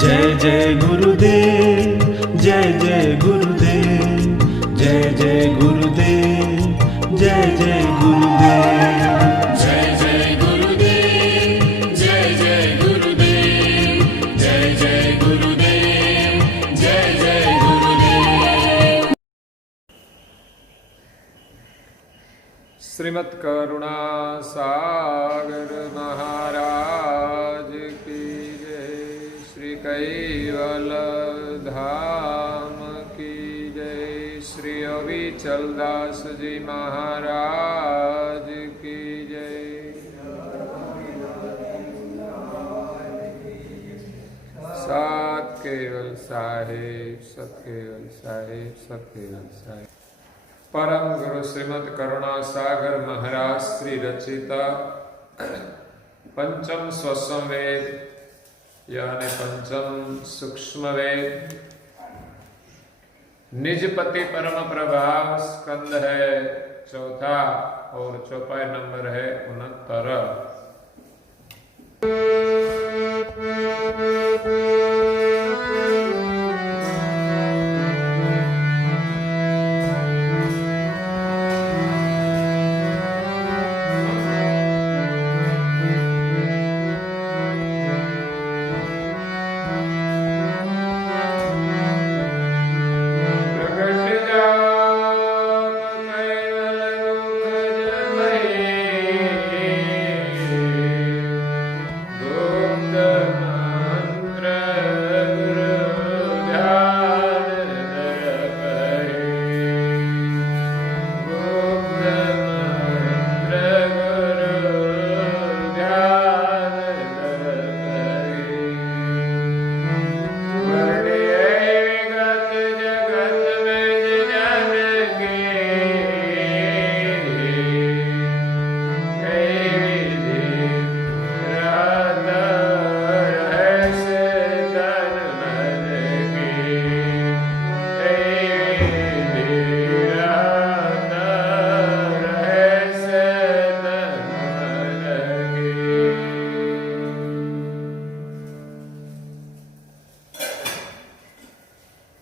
जय जय गुरुदेव, जय जय गुरुदेव, जय जय गुरुदेव, जय जय गुरुदेव, जय जय गुरुदेव, जय जय गुरुदेव, जय जय गुरुदेव, जय जय गुरुदेव। श्रीमद् करुणा सागर महाराज की जय। श्री कैवल धाम की जय। श्री अविचल दास जी महाराज की जय। सत केवल साहेब, सत केवल साहेब, सत केवल साहेब। परम गुरु श्रीमद् करुणा सागर महाराज श्री रचिता पंचम स्वसंवेद यानी पंचम सूक्ष्म वेद निजपति परम प्रभाव स्कंद है चौथा और चौपाई नंबर है 69।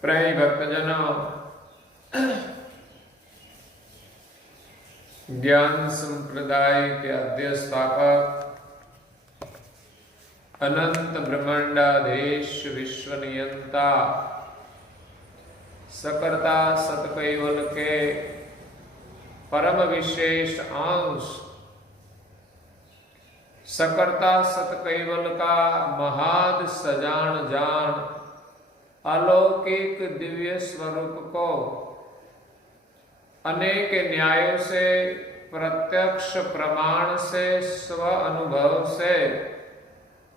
प्रिय भक्तजनों, ज्ञान संप्रदाय के आद्य स्थापक अनंत ब्रह्मांडाधीश विश्व नियंता सकर्ता सतकैवल के परम विशेष अंश सकर्ता सतकैवल का महाद सजान जान अलौकिक दिव्य स्वरूप को अनेक न्यायों से प्रत्यक्ष प्रमाण से स्व अनुभव से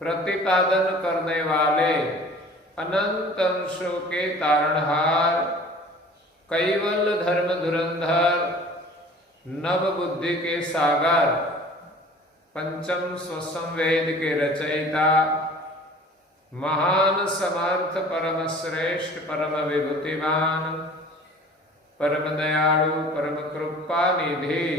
प्रतिपादन करने वाले अनंत अंशों के तारणहार कैवल धर्म धुरंधर नव बुद्धि के सागर पंचम स्वसंवेद के रचयिता महान समर्थ परम श्रेष्ठ परम विभूतिमान परम दयालु परम कृपा निधि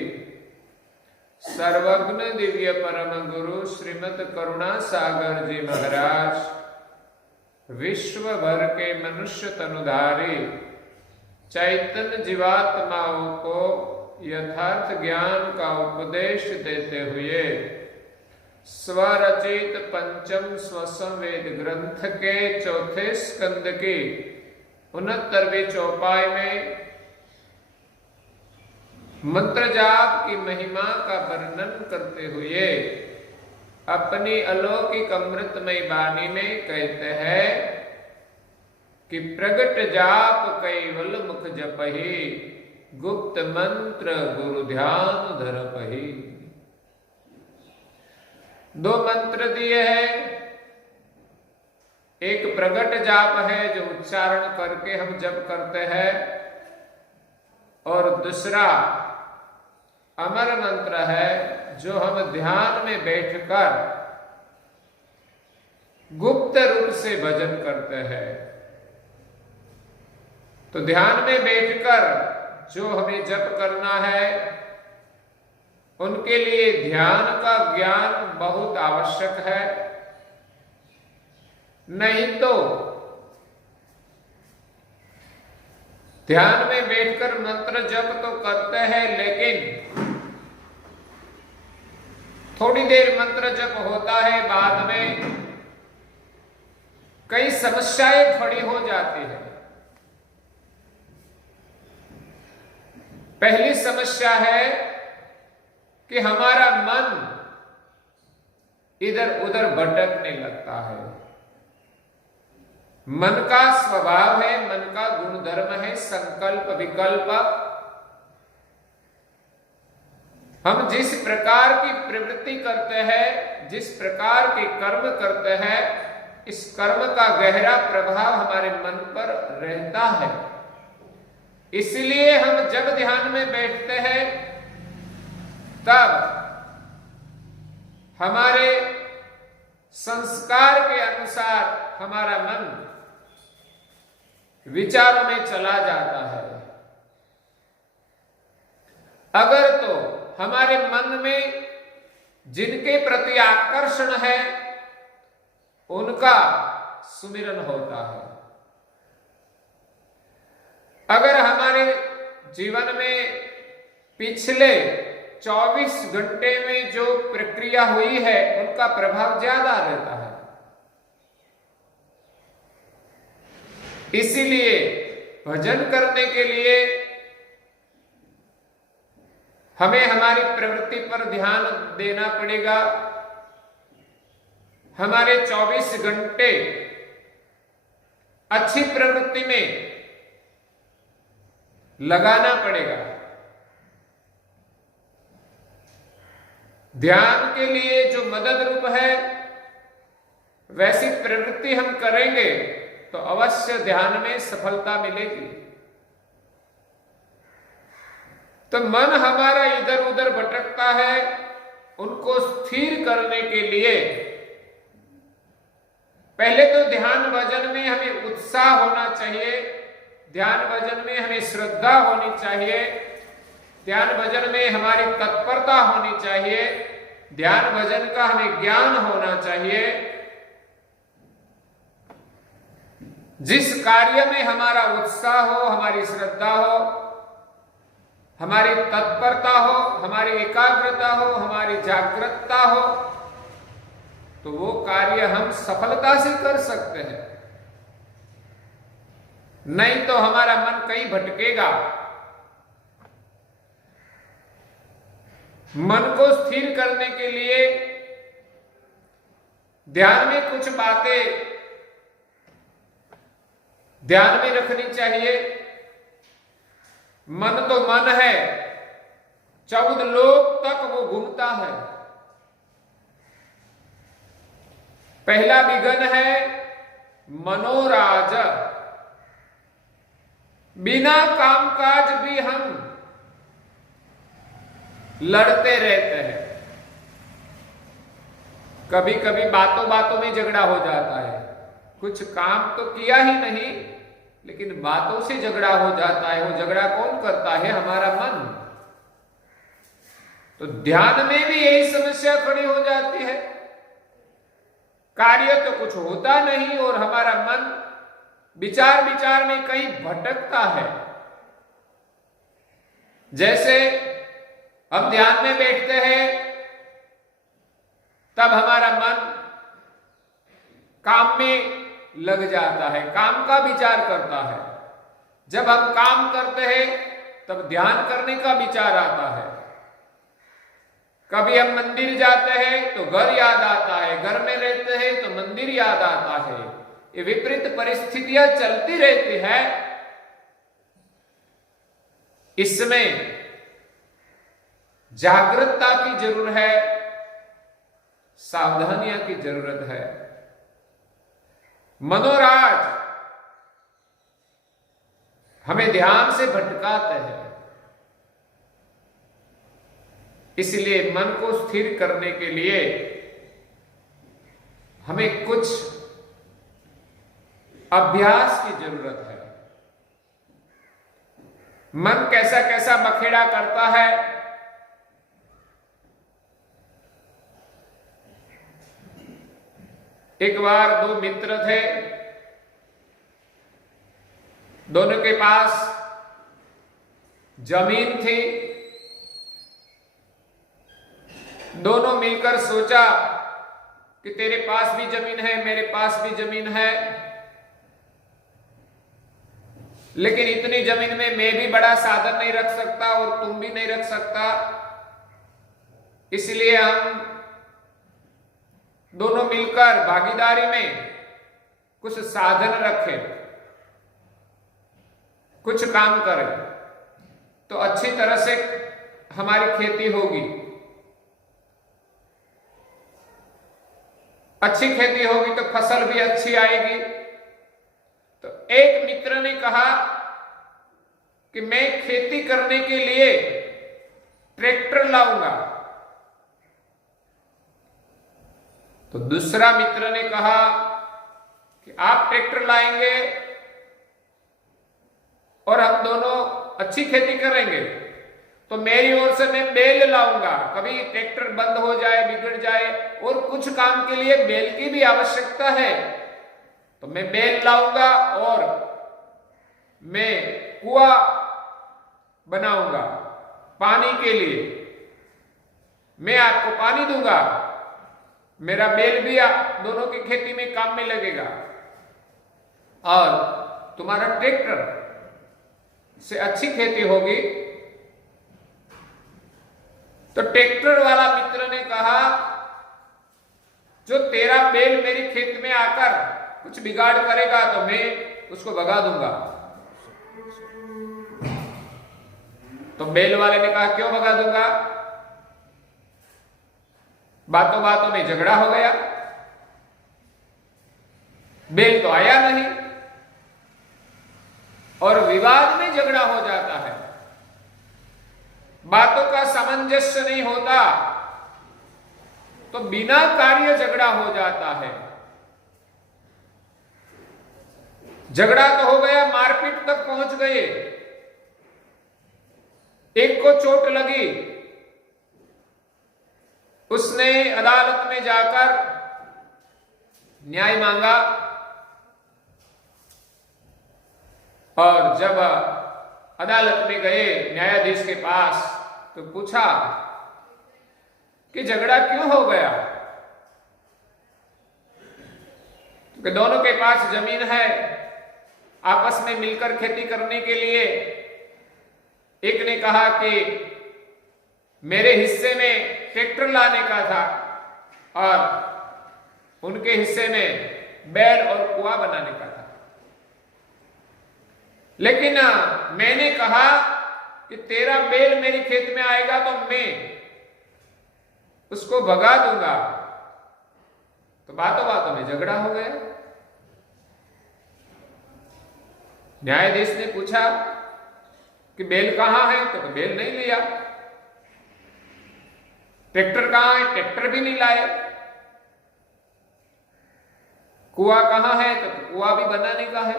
सर्वज्ञ दिव्य परम गुरु श्रीमद् करुणा सागर जी महाराज विश्व भर के मनुष्य तनुधारी चैतन्य जीवात्माओं को यथार्थ ज्ञान का उपदेश देते हुए स्वरचित पंचम स्वसंवेद ग्रंथ के चौथे स्कंद की 69वीं चौपाई में मंत्र जाप की महिमा का वर्णन करते हुए अपनी अलौकिक अमृतमय वाणी में कहते हैं कि प्रगट जाप कैवल मुख जपहि गुप्त मंत्र गुरु ध्यान धरपहि। दो मंत्र दिए हैं, एक प्रगट जाप है जो उच्चारण करके हम जप करते हैं और दूसरा अमर मंत्र है जो हम ध्यान में बैठकर गुप्त रूप से भजन करते हैं। तो ध्यान में बैठकर जो हमें जप करना है उनके लिए ध्यान का ज्ञान बहुत आवश्यक है। नहीं तो ध्यान में बैठकर मंत्र जप तो करते हैं, लेकिन थोड़ी देर मंत्र जप होता है, बाद में कई समस्याएं खड़ी हो जाती है। पहली समस्या है कि हमारा मन इधर उधर भटकने लगता है। मन का स्वभाव है, मन का गुणधर्म है संकल्प विकल्प। हम जिस प्रकार की प्रवृत्ति करते हैं, जिस प्रकार के कर्म करते हैं, इस कर्म का गहरा प्रभाव हमारे मन पर रहता है। इसलिए हम जब ध्यान में बैठते हैं तब हमारे संस्कार के अनुसार हमारा मन विचारों में चला जाता है। अगर तो हमारे मन में जिनके प्रति आकर्षण है उनका सुमिरन होता है। अगर हमारे जीवन में पिछले 24 घंटे में जो प्रक्रिया हुई है उनका प्रभाव ज्यादा रहता है। इसीलिए भजन करने के लिए हमें हमारी प्रवृत्ति पर ध्यान देना पड़ेगा। हमारे 24 घंटे अच्छी प्रवृत्ति में लगाना पड़ेगा। ध्यान के लिए जो मदद रूप है वैसी प्रवृत्ति हम करेंगे तो अवश्य ध्यान में सफलता मिलेगी। तो मन हमारा इधर उधर भटकता है, उनको स्थिर करने के लिए पहले तो ध्यान भजन में हमें उत्साह होना चाहिए, ध्यान भजन में हमें श्रद्धा होनी चाहिए, ध्यान भजन में हमारी तत्परता होनी चाहिए, ध्यान भजन का हमें ज्ञान होना चाहिए। जिस कार्य में हमारा उत्साह हो, हमारी श्रद्धा हो, हमारी तत्परता हो, हमारी एकाग्रता हो, हमारी जागृतता हो, तो वो कार्य हम सफलता से कर सकते हैं। नहीं तो हमारा मन कहीं भटकेगा। मन को स्थिर करने के लिए ध्यान में कुछ बातें ध्यान में रखनी चाहिए। मन तो मन है, 14 लोक तक वो घूमता है। पहला विघन है मनोराज। बिना कामकाज भी हम लड़ते रहते हैं। कभी कभी बातों बातों में झगड़ा हो जाता है। कुछ काम तो किया ही नहीं, लेकिन बातों से झगड़ा हो जाता है। वो झगड़ा कौन करता है? हमारा मन। तो ध्यान में भी यही समस्या खड़ी हो जाती है। कार्य तो कुछ होता नहीं और हमारा मन विचार विचार में कहीं भटकता है। जैसे हम ध्यान में बैठते हैं तब हमारा मन काम में लग जाता है, काम का विचार करता है। जब हम काम करते हैं तब ध्यान करने का विचार आता है। कभी हम मंदिर जाते हैं तो घर याद आता है, घर में रहते हैं तो मंदिर याद आता है। ये विपरीत परिस्थितियां चलती रहती है। इसमें जागरूकता की जरूरत है, सावधानियां की जरूरत है। मनोराज हमें ध्यान से भटकाते हैं। इसलिए मन को स्थिर करने के लिए हमें कुछ अभ्यास की जरूरत है। मन कैसा कैसा बखेड़ा करता है, एक बार दो मित्र थे, दोनों के पास जमीन थी। दोनों मिलकर सोचा कि तेरे पास भी जमीन है, मेरे पास भी जमीन है, लेकिन इतनी जमीन में मैं भी बड़ा साधन नहीं रख सकता और तुम भी नहीं रख सकता, इसलिए हम दोनों मिलकर भागीदारी में कुछ साधन रखें, कुछ काम करें, तो अच्छी तरह से हमारी खेती होगी, अच्छी खेती होगी तो फसल भी अच्छी आएगी। तो एक मित्र ने कहा कि मैं खेती करने के लिए ट्रैक्टर लाऊंगा। तो दूसरा मित्र ने कहा कि आप ट्रैक्टर लाएंगे और हम दोनों अच्छी खेती करेंगे, तो मेरी ओर से मैं बैल लाऊंगा। कभी ट्रैक्टर बंद हो जाए, बिगड़ जाए और कुछ काम के लिए बैल की भी आवश्यकता है, तो मैं बैल लाऊंगा और मैं कुआं बनाऊंगा पानी के लिए, मैं आपको पानी दूंगा, मेरा बैल भी दोनों की खेती में काम में लगेगा और तुम्हारा ट्रैक्टर से अच्छी खेती होगी। तो ट्रैक्टर वाला मित्र ने कहा, जो तेरा बैल मेरी खेत में आकर कुछ बिगाड़ करेगा तो मैं उसको भगा दूंगा। तो बैल वाले ने कहा, क्यों भगा दूंगा? बातों बातों में झगड़ा हो गया, बैल तो आया नहीं और विवाद में झगड़ा हो जाता है, बातों का सामंजस्य नहीं होता तो बिना कार्य झगड़ा हो जाता है। झगड़ा तो हो गया, मारपीट तक पहुंच गए, एक को चोट लगी, उसने अदालत में जाकर न्याय मांगा और जब अदालत में गए न्यायाधीश के पास तो पूछा कि झगड़ा क्यों हो गया? क्योंकि दोनों के पास जमीन है, आपस में मिलकर खेती करने के लिए एक ने कहा कि मेरे हिस्से में ट्रैक्टर लाने का था और उनके हिस्से में बैल और कुआं बनाने का था, लेकिन मैंने कहा कि तेरा बैल मेरी खेत में आएगा तो मैं उसको भगा दूंगा। तो बातों बातों में झगड़ा हो गया। न्यायाधीश ने पूछा कि बैल कहां है? तो बैल नहीं लिया। ट्रैक्टर कहां है? ट्रैक्टर भी नहीं लाए। कुआं कहां है? तो कुआं भी बनाने का है।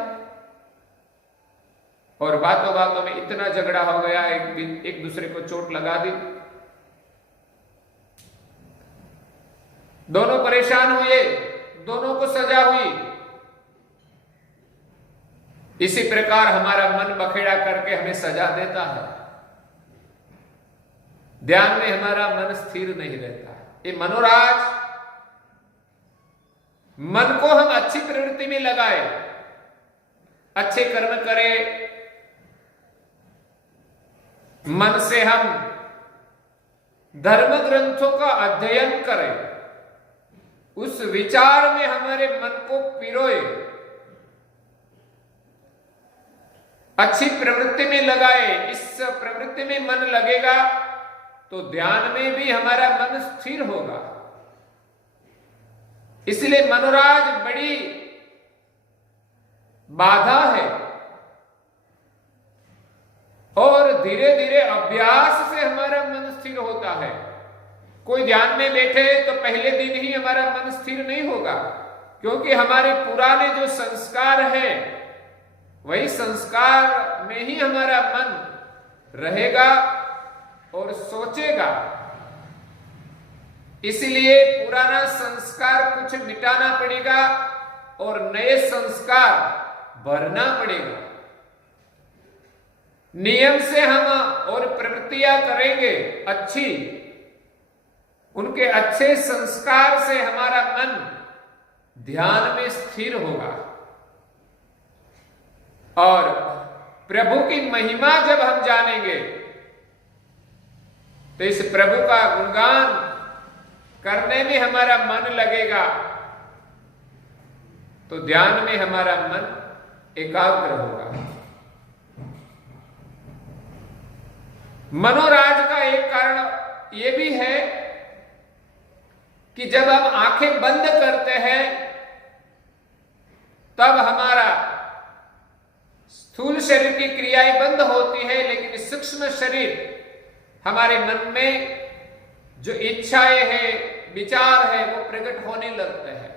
और बातों बातों में इतना झगड़ा हो गया, एक दूसरे को चोट लगा दी। दोनों परेशान हुए, दोनों को सजा हुई। इसी प्रकार हमारा मन बखेड़ा करके हमें सजा देता है, ध्यान में हमारा मन स्थिर नहीं रहता है। ये मनोराज, मन को हम अच्छी प्रवृत्ति में लगाए, अच्छे कर्म करें, मन से हम धर्म ग्रंथों का अध्ययन करें, उस विचार में हमारे मन को पिरोए, अच्छी प्रवृत्ति में लगाए। इस प्रवृत्ति में मन लगेगा तो ध्यान में भी हमारा मन स्थिर होगा। इसलिए मनोराज बड़ी बाधा है और धीरे धीरे अभ्यास से हमारा मन स्थिर होता है। कोई ध्यान में बैठे तो पहले दिन ही हमारा मन स्थिर नहीं होगा, क्योंकि हमारे पुराने जो संस्कार है वही संस्कार में ही हमारा मन रहेगा और सोचेगा। इसलिए पुराना संस्कार कुछ मिटाना पड़ेगा और नए संस्कार भरना पड़ेगा। नियम से हम और प्रवृत्तियां करेंगे अच्छी, उनके अच्छे संस्कार से हमारा मन ध्यान में स्थिर होगा और प्रभु की महिमा जब हम जानेंगे तो इस प्रभु का गुणगान करने में हमारा मन लगेगा, तो ध्यान में हमारा मन एकाग्र होगा। मनोराज का एक कारण यह भी है कि जब हम आंखें बंद करते हैं तब हमारा स्थूल शरीर की क्रियाएं बंद होती है, लेकिन सूक्ष्म शरीर हमारे मन में जो इच्छाएं हैं, विचार है, वो प्रकट होने लगते हैं।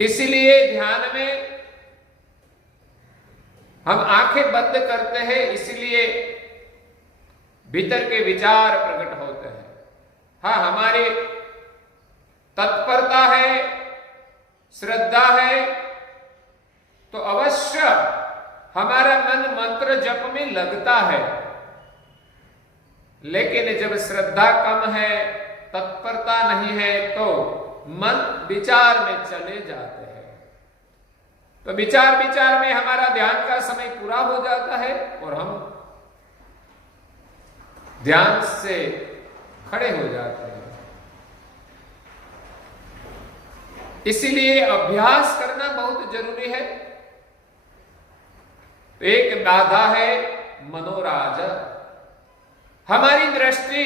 इसलिए ध्यान में हम आंखें बंद करते हैं, इसलिए भीतर के विचार प्रकट होते हैं। हाँ, हमारी तत्परता है, श्रद्धा है, तो अवश्य हमारा मन मंत्र जप में लगता है। लेकिन जब श्रद्धा कम है, तत्परता नहीं है, तो मन विचार में चले जाते हैं। तो विचार में हमारा ध्यान का समय पूरा हो जाता है और हम ध्यान से खड़े हो जाते हैं। इसलिए अभ्यास करना बहुत जरूरी है। एक बाधा है मनोराज। हमारी दृष्टि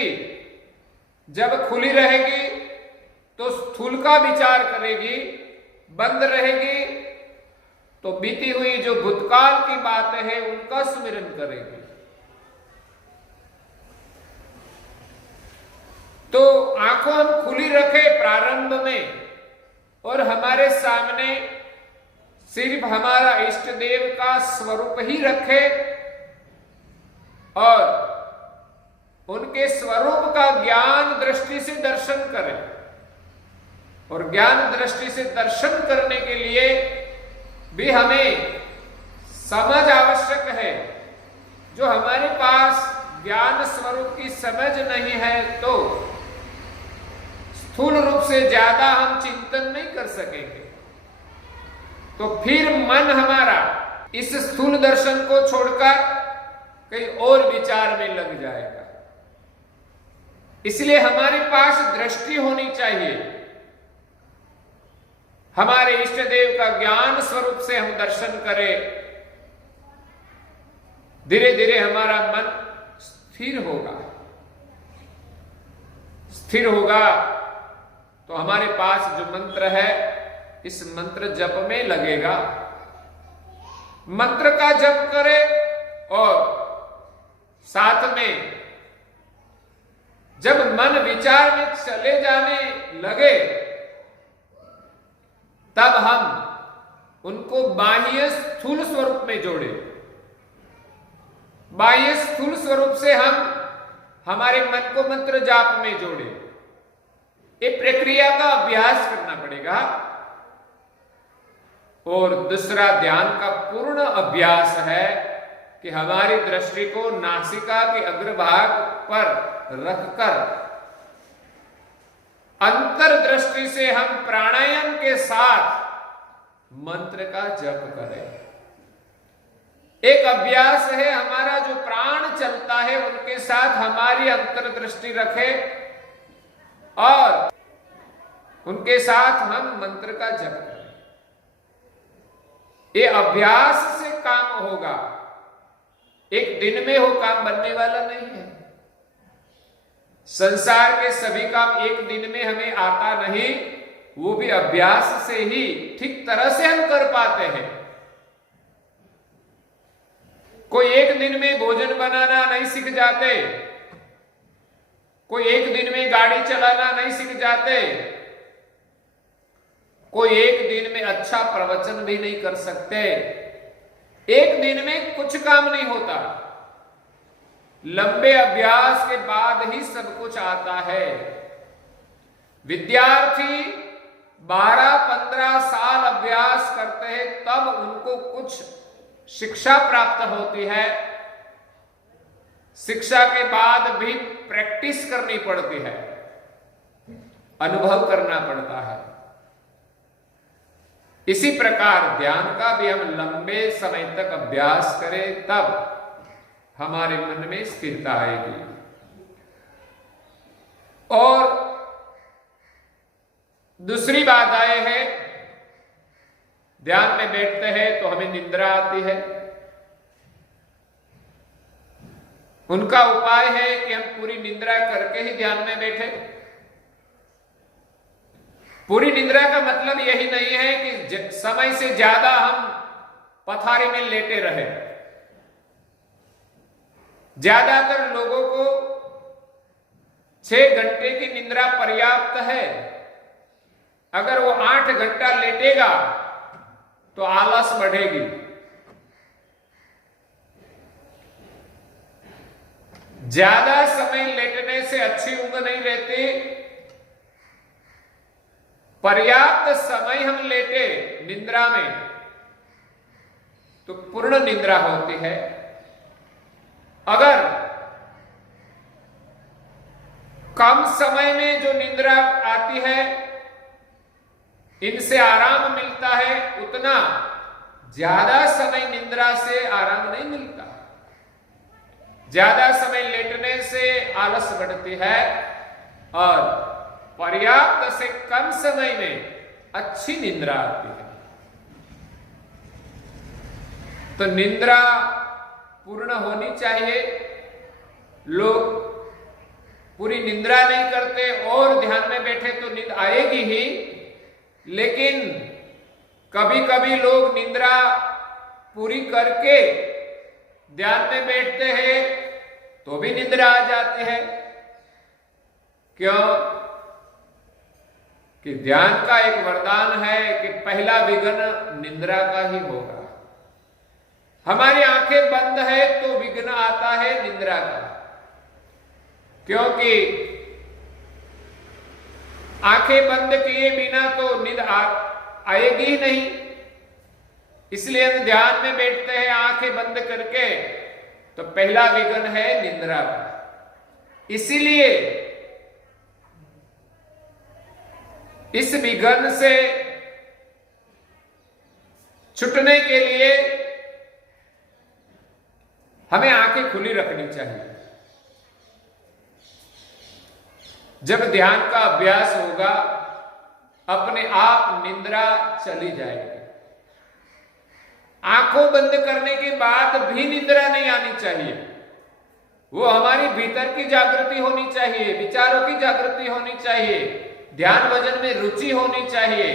जब खुली रहेगी तो स्थूल का विचार करेगी, बंद रहेगी तो बीती हुई जो भूतकाल की बातें हैं उनका स्मरण करेगी। तो आंखों हम खुली रखे प्रारंभ में और हमारे सामने सिर्फ हमारा इष्ट देव का स्वरूप ही रखे और उनके स्वरूप का ज्ञान दृष्टि से दर्शन करें। और ज्ञान दृष्टि से दर्शन करने के लिए भी हमें समझ आवश्यक है। जो हमारे पास ज्ञान स्वरूप की समझ नहीं है तो स्थूल रूप से ज्यादा हम चिंतन नहीं कर सकेंगे, तो फिर मन हमारा इस स्थूल दर्शन को छोड़कर कहीं और विचार में लग जाएगा। इसलिए हमारे पास दृष्टि होनी चाहिए। हमारे इष्ट देव का ज्ञान स्वरूप से हम दर्शन करें, धीरे धीरे हमारा मन स्थिर होगा। स्थिर होगा तो हमारे पास जो मंत्र है इस मंत्र जप में लगेगा। मंत्र का जप करे और साथ में जब मन विचार में चले जाने लगे तब हम उनको बाह्य स्थूल स्वरूप में जोड़े। बाह्य स्थूल स्वरूप से हम हमारे मन को मंत्र जाप में जोड़े। एक प्रक्रिया का अभ्यास करना पड़ेगा। और दूसरा ध्यान का पूर्ण अभ्यास है कि हमारी दृष्टि को नासिका के अग्रभाग पर रखकर अंतर्दृष्टि से हम प्राणायाम के साथ मंत्र का जप करें। एक अभ्यास है हमारा, जो प्राण चलता है उनके साथ हमारी अंतर्दृष्टि रखे और उनके साथ हम मंत्र का जप करें। ये अभ्यास से काम होगा, एक दिन में वो काम बनने वाला नहीं है। संसार के सभी काम एक दिन में हमें आता नहीं, वो भी अभ्यास से ही ठीक तरह से हम कर पाते हैं। कोई एक दिन में भोजन बनाना नहीं सीख जाते, कोई एक दिन में गाड़ी चलाना नहीं सीख जाते, कोई एक दिन में अच्छा प्रवचन भी नहीं कर सकते। एक दिन में कुछ काम नहीं होता। लंबे अभ्यास के बाद ही सब कुछ आता है। विद्यार्थी 12-15 साल अभ्यास करते हैं, तब उनको कुछ शिक्षा प्राप्त होती है। शिक्षा के बाद भी प्रैक्टिस करनी पड़ती है, अनुभव करना पड़ता है। इसी प्रकार ध्यान का भी हम लंबे समय तक अभ्यास करें, तब हमारे मन में स्थिरता आएगी। और दूसरी बात आए है, ध्यान में बैठते हैं तो हमें निद्रा आती है। उनका उपाय है कि हम पूरी निद्रा करके ही ध्यान में बैठे। पूरी निद्रा का मतलब यही नहीं है कि समय से ज्यादा हम पथारी में लेटे रहे। ज्यादातर लोगों को 6 घंटे की निद्रा पर्याप्त है। अगर वो 8 घंटा लेटेगा तो आलस बढ़ेगी। ज्यादा समय लेटने से अच्छी ऊंघ नहीं रहती। पर्याप्त समय हम लेटे निद्रा में तो पूर्ण निद्रा होती है। अगर कम समय में जो निद्रा आती है, इनसे आराम मिलता है, उतना ज्यादा समय निद्रा से आराम नहीं मिलता। ज्यादा समय लेटने से आलस बढ़ती है और पर्याप्त से कम समय में अच्छी निद्रा आती है। तो निद्रा पूर्ण होनी चाहिए। लोग पूरी निद्रा नहीं करते और ध्यान में बैठे तो नींद आएगी ही, लेकिन कभी कभी लोग निद्रा पूरी करके ध्यान में बैठते हैं तो भी निद्रा आ जाती है। क्यों? कि ध्यान का एक वरदान है कि पहला विघ्न निद्रा का ही होगा। हमारी आंखें बंद है तो विघ्न आता है निद्रा का, क्योंकि आंखें बंद किए बिना तो नींद आएगी ही नहीं। इसलिए हम ध्यान में बैठते हैं आंखें बंद करके, तो पहला विघ्न है निद्रा का। इसीलिए इस विघ्न से छूटने के लिए हमें आंखें खुली रखनी चाहिए। जब ध्यान का अभ्यास होगा, अपने आप निद्रा चली जाएगी। आंखों बंद करने के बाद भी निद्रा नहीं आनी चाहिए। वो हमारी भीतर की जागृति होनी चाहिए, विचारों की जागृति होनी चाहिए, ध्यान भजन में रुचि होनी चाहिए,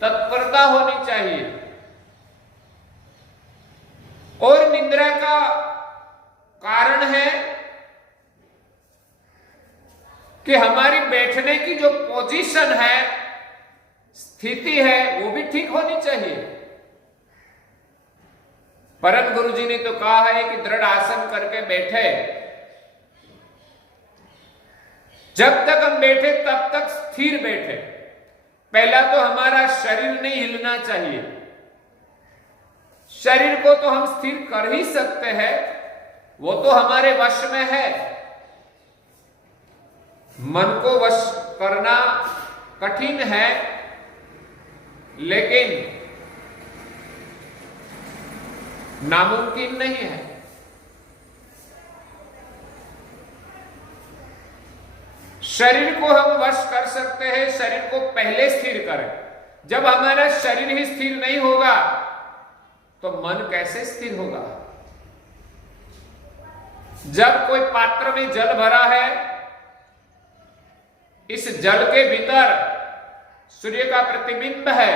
तत्परता होनी चाहिए। और निद्रा का कारण है कि हमारी बैठने की जो पोजीशन है, स्थिति है, वो भी ठीक होनी चाहिए। परम गुरु जी ने तो कहा है कि दृढ़ आसन करके बैठे। जब तक हम बैठे तब तक स्थिर बैठे। पहला तो हमारा शरीर नहीं हिलना चाहिए। शरीर को तो हम स्थिर कर ही सकते हैं, वो तो हमारे वश में है। मन को वश करना कठिन है, लेकिन नामुमकिन नहीं है। शरीर को हम वश कर सकते हैं, शरीर को पहले स्थिर करें। जब हमारा शरीर ही स्थिर नहीं होगा तो मन कैसे स्थिर होगा? जब कोई पात्र में जल भरा है, इस जल के भीतर सूर्य का प्रतिबिंब है।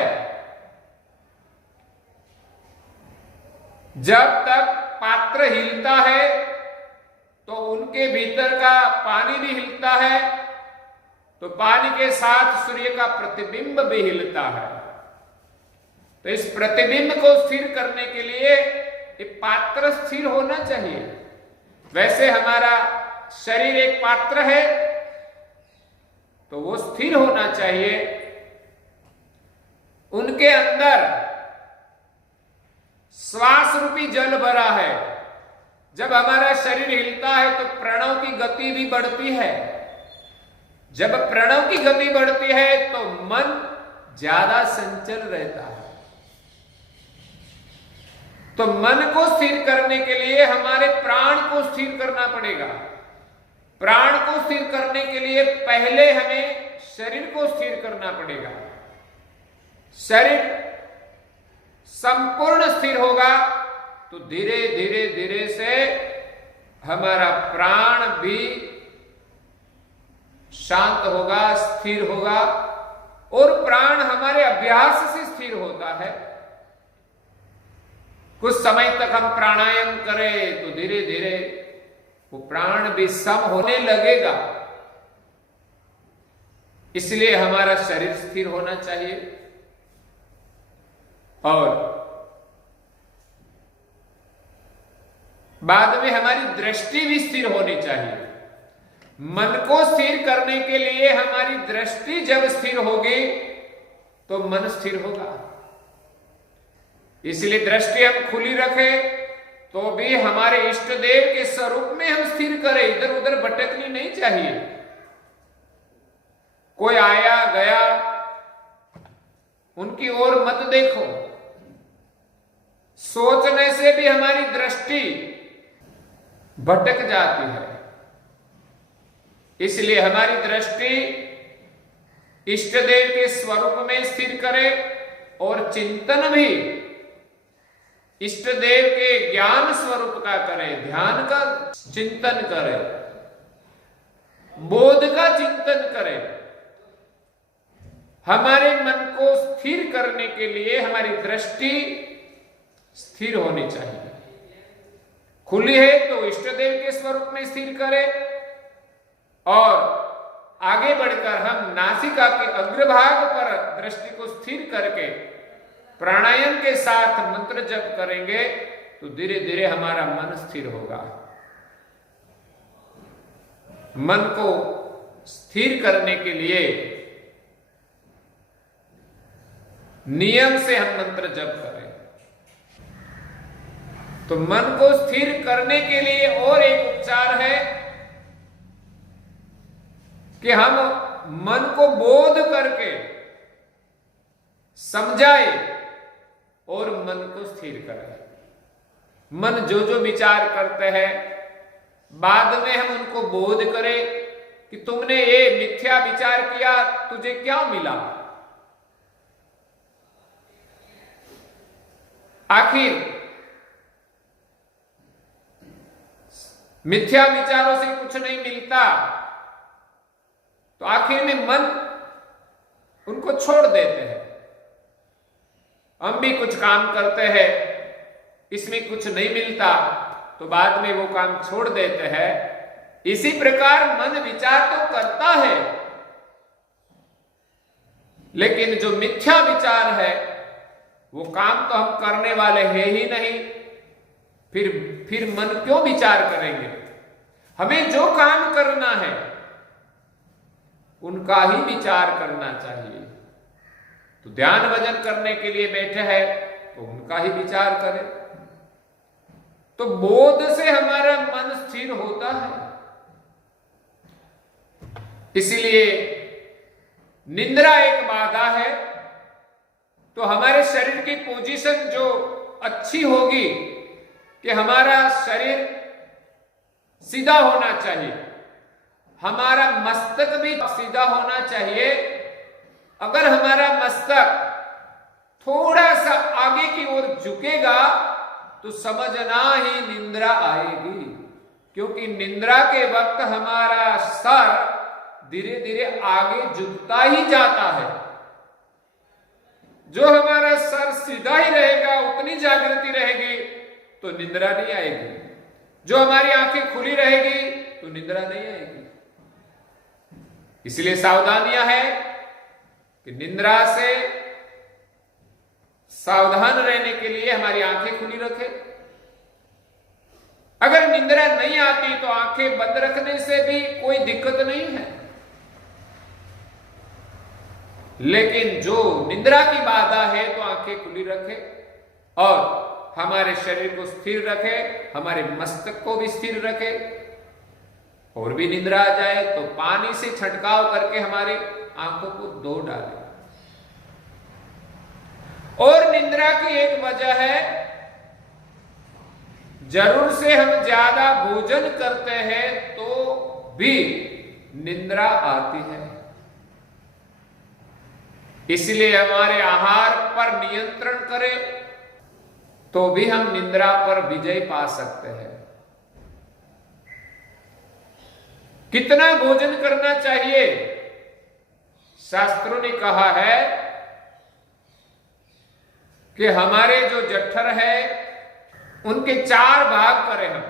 जब तक पात्र हिलता है तो उनके भीतर का पानी भी हिलता है, तो पानी के साथ सूर्य का प्रतिबिंब भी हिलता है। तो इस प्रतिबिंब को स्थिर करने के लिए ये पात्र स्थिर होना चाहिए। वैसे हमारा शरीर एक पात्र है, तो वो स्थिर होना चाहिए। उनके अंदर श्वास रूपी जल भरा है। जब हमारा शरीर हिलता है तो प्रणव की गति भी बढ़ती है। जब प्रणव की गति बढ़ती है तो मन ज्यादा संचल रहता है। तो मन को स्थिर करने के लिए हमारे प्राण को स्थिर करना पड़ेगा। प्राण को स्थिर करने के लिए पहले हमें शरीर को स्थिर करना पड़ेगा। शरीर संपूर्ण स्थिर होगा तो धीरे धीरे धीरे से हमारा प्राण भी शांत होगा, स्थिर होगा। और प्राण हमारे अभ्यास से स्थिर होता है। कुछ समय तक हम प्राणायाम करें तो धीरे धीरे वो प्राण भी सम होने लगेगा। इसलिए हमारा शरीर स्थिर होना चाहिए और बाद में हमारी दृष्टि भी स्थिर होनी चाहिए। मन को स्थिर करने के लिए हमारी दृष्टि जब स्थिर होगी तो मन स्थिर होगा। इसलिए दृष्टि हम खुली रखें तो भी हमारे इष्ट देव के स्वरूप में हम स्थिर करें। इधर उधर भटकनी नहीं चाहिए। कोई आया गया उनकी ओर मत देखो। सोचने से भी हमारी दृष्टि भटक जाती है। इसलिए हमारी दृष्टि इष्ट देव के स्वरूप में स्थिर करे और चिंतन भी इष्ट देव के ज्ञान स्वरूप का करे, ध्यान का चिंतन करे, बोध का चिंतन करे। हमारे मन को स्थिर करने के लिए हमारी दृष्टि स्थिर होनी चाहिए। खुली है तो इष्ट देव के स्वरूप में स्थिर करे और आगे बढ़कर हम नासिका के अग्रभाग पर दृष्टि को स्थिर करके प्राणायाम के साथ मंत्र जप करेंगे तो धीरे धीरे हमारा मन स्थिर होगा। मन को स्थिर करने के लिए नियम से हम मंत्र जप करें। तो मन को स्थिर करने के लिए और एक उपचार है कि हम मन को बोध करके समझाए और मन को स्थिर करें। मन जो जो विचार करते हैं बाद में हम उनको बोध करें कि तुमने ये मिथ्या विचार किया, तुझे क्या मिला। आखिर मिथ्या विचारों से कुछ नहीं मिलता तो आखिर में मन उनको छोड़ देते हैं। हम भी कुछ काम करते हैं, इसमें कुछ नहीं मिलता तो बाद में वो काम छोड़ देते हैं। इसी प्रकार मन विचार तो करता है लेकिन जो मिथ्या विचार है वो काम तो हम करने वाले हैं ही नहीं। फिर मन क्यों विचार करेंगे। हमें जो काम करना है उनका ही विचार करना चाहिए। तो ध्यान भजन करने के लिए बैठे हैं तो उनका ही विचार करें। तो बोध से हमारा मन स्थिर होता है। इसलिए निद्रा एक बाधा है। तो हमारे शरीर की पोजीशन जो अच्छी होगी कि हमारा शरीर सीधा होना चाहिए, हमारा मस्तक भी सीधा होना चाहिए। अगर हमारा मस्तक थोड़ा सा आगे की ओर झुकेगा तो समझना ही निद्रा आएगी, क्योंकि निद्रा के वक्त हमारा सर धीरे धीरे आगे झुकता ही जाता है। जो हमारा सर सीधा ही रहेगा उतनी जागृति रहेगी तो निद्रा नहीं आएगी। जो हमारी आंखें खुली रहेगी तो निद्रा नहीं आएगी। इसलिए सावधानियां है कि निद्रा से सावधान रहने के लिए हमारी आंखें खुली रखें। अगर निंद्रा नहीं आती तो आंखें बंद रखने से भी कोई दिक्कत नहीं है, लेकिन जो निंद्रा की बाधा है तो आंखें खुली रखे और हमारे शरीर को स्थिर रखे, हमारे मस्तक को भी स्थिर रखे। और भी निंद्रा आ जाए तो पानी से छिड़काव करके हमारी आंखों को धो डाले। और निंद्रा की एक वजह है, जरूर से हम ज्यादा भोजन करते हैं तो भी निंद्रा आती है। इसलिए हमारे आहार पर नियंत्रण करें तो भी हम निंद्रा पर विजय पा सकते हैं। कितना भोजन करना चाहिए? शास्त्रों ने कहा है कि हमारे जो जठर है उनके 4 भाग करें हम।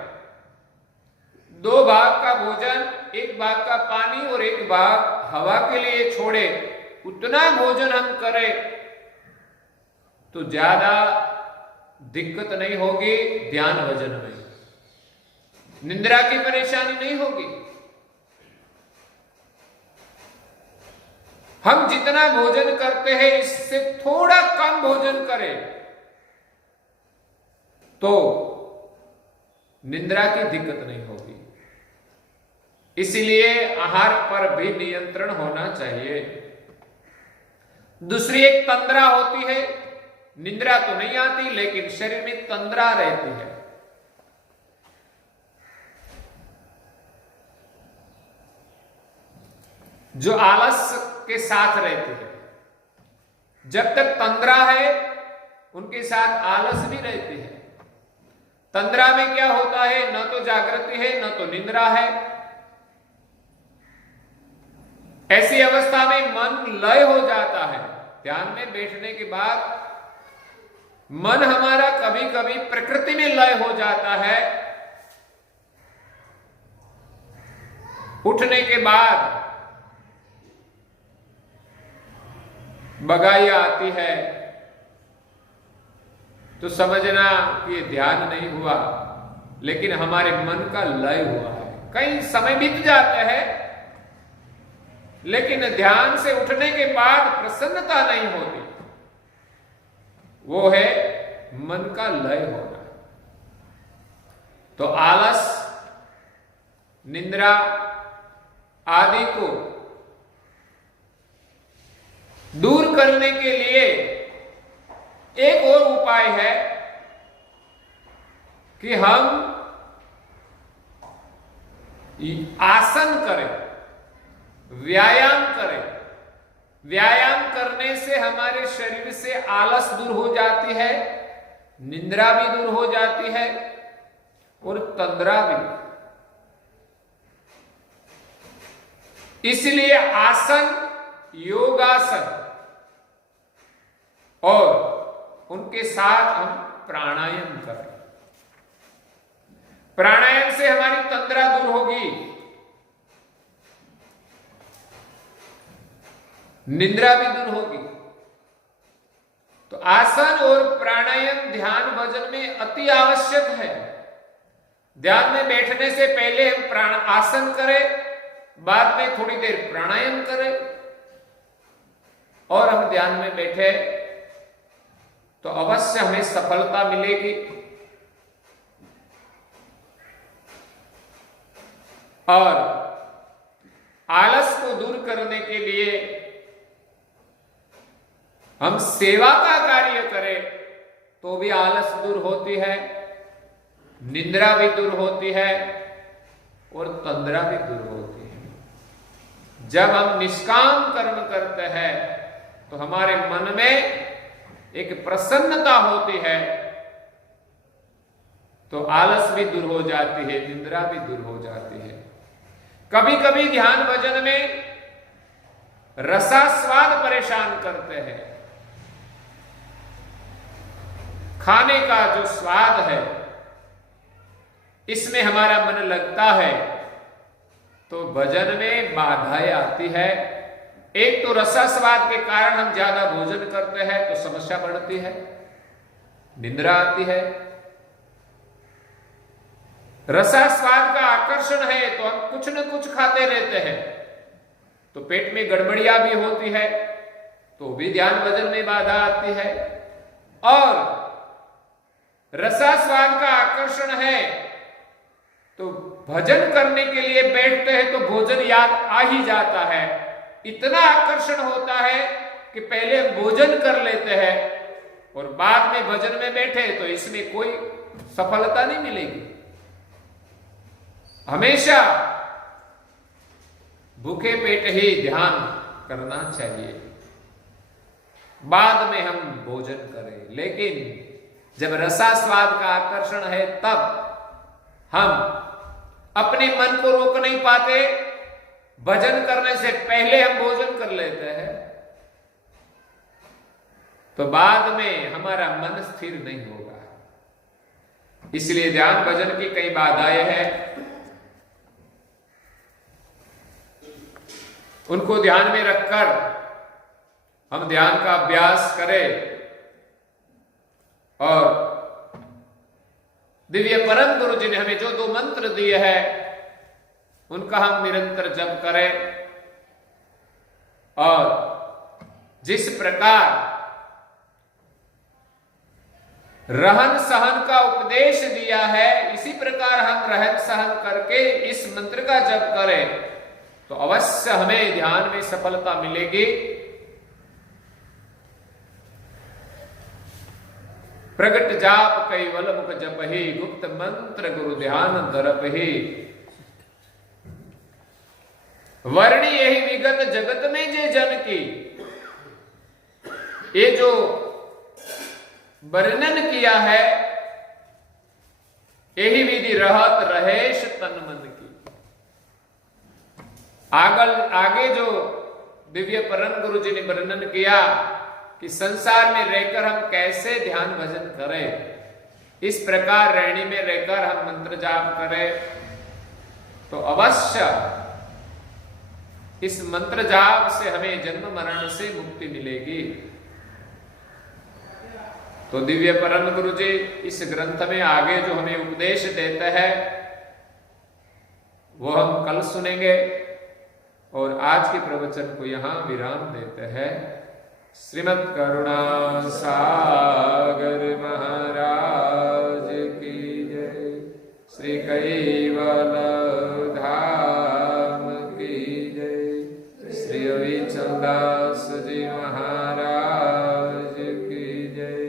2 भाग का भोजन, 1 भाग का पानी और 1 भाग हवा के लिए छोड़े। उतना भोजन हम करें तो ज्यादा दिक्कत नहीं होगी, ध्यान भजन में निंद्रा की परेशानी नहीं होगी। हम जितना भोजन करते हैं इससे थोड़ा कम भोजन करें तो निंद्रा की दिक्कत नहीं होगी। इसलिए आहार पर भी नियंत्रण होना चाहिए। दूसरी एक तंद्रा होती है। निंद्रा तो नहीं आती लेकिन शरीर में तंद्रा रहती है। जो आलस के साथ रहती है। जब तक तंद्रा है उनके साथ आलस भी रहती है। तंद्रा में क्या होता है? न तो जागृति है न तो निंद्रा है। ऐसी अवस्था में मन लय हो जाता है। ध्यान में बैठने के बाद मन हमारा कभी कभी प्रकृति में लय हो जाता है। उठने के बाद बगाई आती है तो समझना कि ये ध्यान नहीं हुआ, लेकिन हमारे मन का लय हुआ है। कई समय बीत जाता है लेकिन ध्यान से उठने के बाद प्रसन्नता नहीं होती। वो है मन का लय होना। तो आलस, निंद्रा आदि को दूर करने के लिए एक और उपाय है कि हम आसन करें, व्यायाम करें। व्यायाम करने से हमारे शरीर से आलस दूर हो जाती है, निंद्रा भी दूर हो जाती है और तंद्रा भी। इसलिए आसन, योगासन और उनके साथ हम प्राणायाम करें। प्राणायाम से हमारी तंद्रा दूर होगी, निंद्रा भी दूर होगी। तो आसन और प्राणायाम ध्यान भजन में अति आवश्यक है। ध्यान में बैठने से पहले हम आसन करें, बाद में थोड़ी देर प्राणायाम करें और हम ध्यान में बैठे तो अवश्य हमें सफलता मिलेगी। और आलस को दूर करने के लिए हम सेवा का कार्य करें तो भी आलस दूर होती है, निंद्रा भी दूर होती है और तंद्रा भी दूर होती है। जब हम निष्काम कर्म करते हैं तो हमारे मन में एक प्रसन्नता होती है, तो आलस भी दूर हो जाती है, निंद्रा भी दूर हो जाती है। कभी कभी ध्यान भजन में रसास्वाद परेशान करते हैं। खाने का जो स्वाद है इसमें हमारा मन लगता है तो भजन में बाधाएं आती है। एक तो रसास्वाद के कारण हम ज्यादा भोजन करते हैं तो समस्या बढ़ती है, निंद्रा आती है। रसास्वाद का आकर्षण है तो हम कुछ न कुछ खाते रहते हैं, तो पेट में गड़बड़ियां भी होती है, तो भी ध्यान भजन में बाधा आती है। और रसास्वाद का आकर्षण है तो भजन करने के लिए बैठते हैं तो भोजन याद आ ही जाता है। इतना आकर्षण होता है कि पहले हम भोजन कर लेते हैं और बाद में भजन में बैठे, तो इसमें कोई सफलता नहीं मिलेगी। हमेशा भूखे पेट ही ध्यान करना चाहिए, बाद में हम भोजन करें। लेकिन जब रसास्वाद का आकर्षण है तब हम अपने मन को रोक नहीं पाते, भजन करने से पहले हम भोजन कर लेते हैं, तो बाद में हमारा मन स्थिर नहीं होगा। इसलिए ध्यान भजन की कई बाधाएं हैं, उनको ध्यान में रखकर हम ध्यान का अभ्यास करें और दिव्य परम गुरु जी ने हमें जो 2 मंत्र दिए हैं उनका हम निरंतर जप करें। और जिस प्रकार रहन सहन का उपदेश दिया है, इसी प्रकार हम रहन सहन करके इस मंत्र का जप करें तो अवश्य हमें ध्यान में सफलता मिलेगी। प्रगट जाप कैवल मुख जप ही, गुप्त मंत्र गुरु ध्यान दरप ही। वर्णी यही विगत जगत में जे जन की, ये जो वर्णन किया है यही विधि रहत रहेश तन मन की। आगे जो दिव्य परम गुरु जी ने वर्णन किया कि संसार में रहकर हम कैसे ध्यान भजन करें, इस प्रकार रहनी में रहकर हम मंत्र जाप करें तो अवश्य इस मंत्र जाप से हमें जन्म मरण से मुक्ति मिलेगी। तो दिव्य परम गुरु जी इस ग्रंथ में आगे जो हमें उपदेश देते हैं वो हम कल सुनेंगे और आज के प्रवचन को यहां विराम देते हैं। श्रीमद् करुणा सागर महाराज की जय, श्री कैवल धाम की जय, श्री अविचलदास जी महाराज की जय।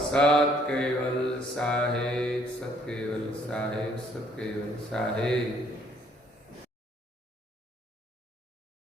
सत केवल साहेब, सत केवल साहेब, सत केवल साहेब।